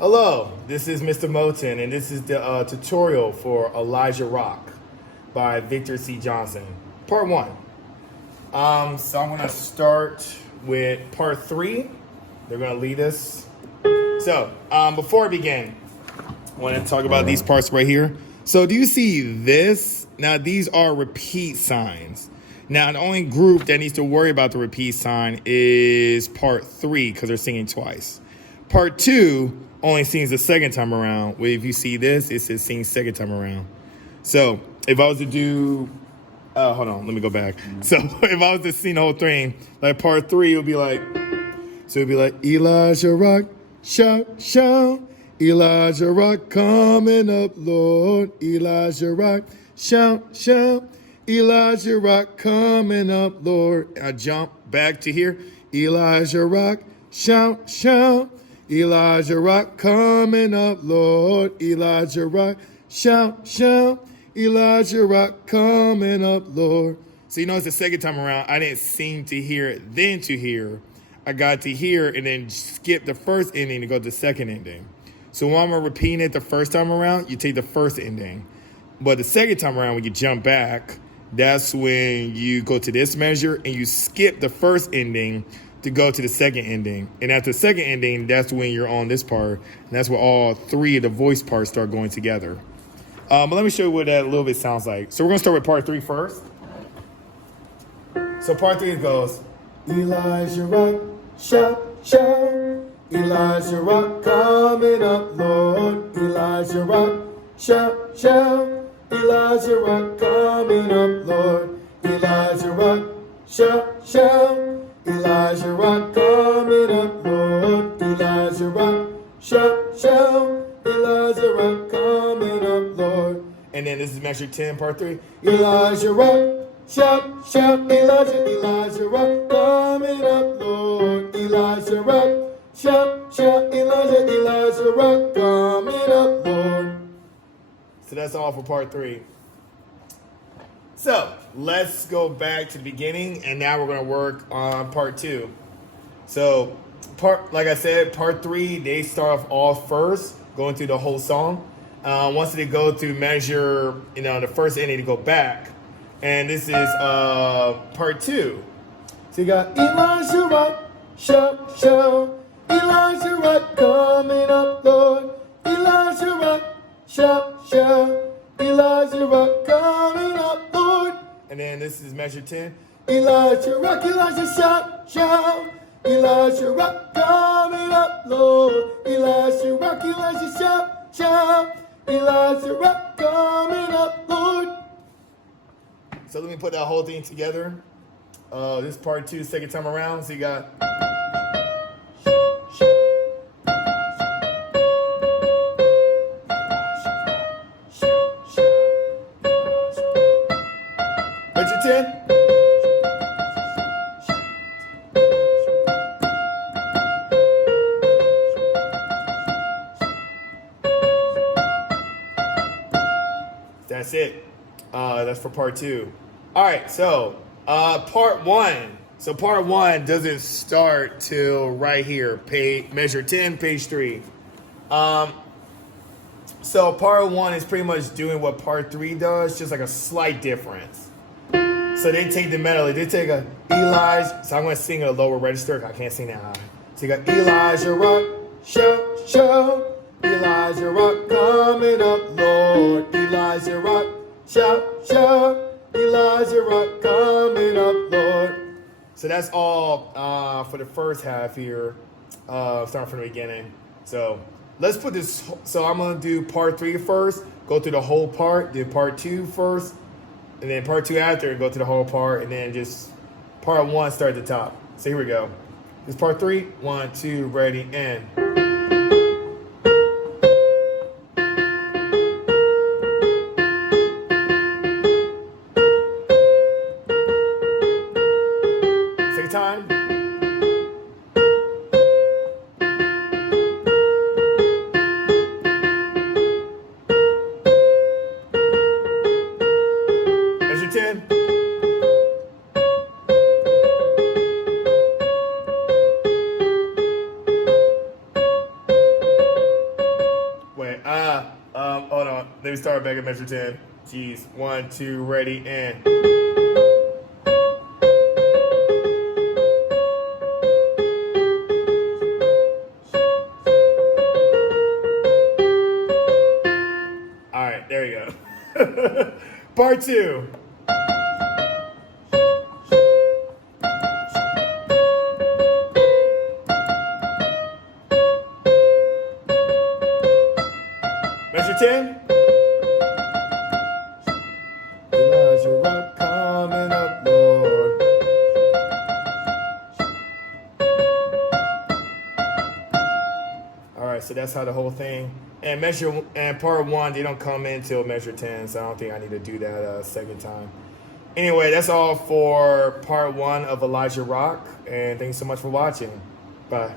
Hello, this is Mr. Moten, and this is the tutorial for Elijah Rock by Victor C. Johnson, part one. So I'm gonna start with part three. They're gonna lead us. So before I begin, I want to talk about these parts right here. So do you see this? Now these are repeat signs. Now the only group that needs to worry about the repeat sign is part three because they're singing twice. Part two only sings the second time around. If you see this, it says sing second time around. So if I was to do, hold on, let me go back. So if I was to sing the whole thing, like part three, it would be like, so it'd be like, Elijah Rock, shout, shout. Elijah Rock coming up, Lord. Elijah Rock, shout, shout. Elijah Rock coming up, Lord. I jump back to here. Elijah Rock, shout, shout. Elijah Rock coming up, Lord. Elijah Rock, shout, shout. Elijah Rock coming up, Lord. So you notice the second time around, I didn't sing to hear, then to hear. I got to hear and then skip the first ending to go to the second ending. So when I'm repeating it the first time around, you take the first ending. But the second time around, when you jump back, that's when you go to this measure and you skip the first ending to go to the second ending. And after the second ending, that's when you're on this part. And that's where all three of the voice parts start going together. But let me show you what that a little bit sounds like. So we're going to start with part three first. So part three goes, Elijah Rock, shout, shout. Elijah Rock coming up, Lord. Elijah Rock, shout, shout. Elijah Rock coming up, Lord. Elijah Rock, shout, shout. Elijah Rock coming up, Lord. Elijah Rock, shout, shout. Elijah Rock coming up, Lord. And then this is measure 10, part 3. Elijah Rock, shout, shout. Elijah Rock coming up, Lord. Elijah Rock, shout, shout. Elijah Rock coming up, Lord. So that's all for part 3. So let's go back to the beginning, and now we're going to work on part 2. So like I said, part 3, they start off all first, going through the whole song. Once they go through measure, the first ending to go back, and this is part 2. So you got Elijah Rock, shout, shout. Elijah Rock coming up, Lord. Elijah Rock, shout, shout. Elijah Rock coming up, Lord. And then this is measure 10. Elijah Rock, Elijah shout, shout. Elijah Rock coming up, Lord. Elijah Rock, Elijah shout, shout. Elijah Rock coming up, Lord. So let me put that whole thing together. This is part 2, second time around. So you got... Measure 10. That's it. That's for part 2. All right, so part 1. So part 1 doesn't start till right here, measure 10, page 3. So part 1 is pretty much doing what part 3 does, just like a slight difference. So they take the melody, they take a Elijah, so I'm going to sing a lower register, I can't sing that high. So you got Elijah Rock, shout, shout. Elijah Rock coming up, Lord. Elijah Rock, shout, shout. Elijah Rock coming up, Lord. So that's all for the first half here, starting from the beginning. So let's put this, so I'm going to do part 3 first, go through the whole part, then part 2 first, and then part 2 after, and go through the whole part, and then just part 1 start at the top. So here we go. This is part 3. 1, 2, ready, and... Time. Measure 10. Hold on. Let me start back at measure 10. Jeez. 1, 2, ready, and. All right, there you go. Part 2. Measure 10. Elijah Rock coming up, Lord. All right, so that's how the whole thing. And part 1, they don't come in until measure 10, so I don't think I need to do that a second time. Anyway, that's all for part 1 of Elijah Rock, and thanks so much for watching. Bye.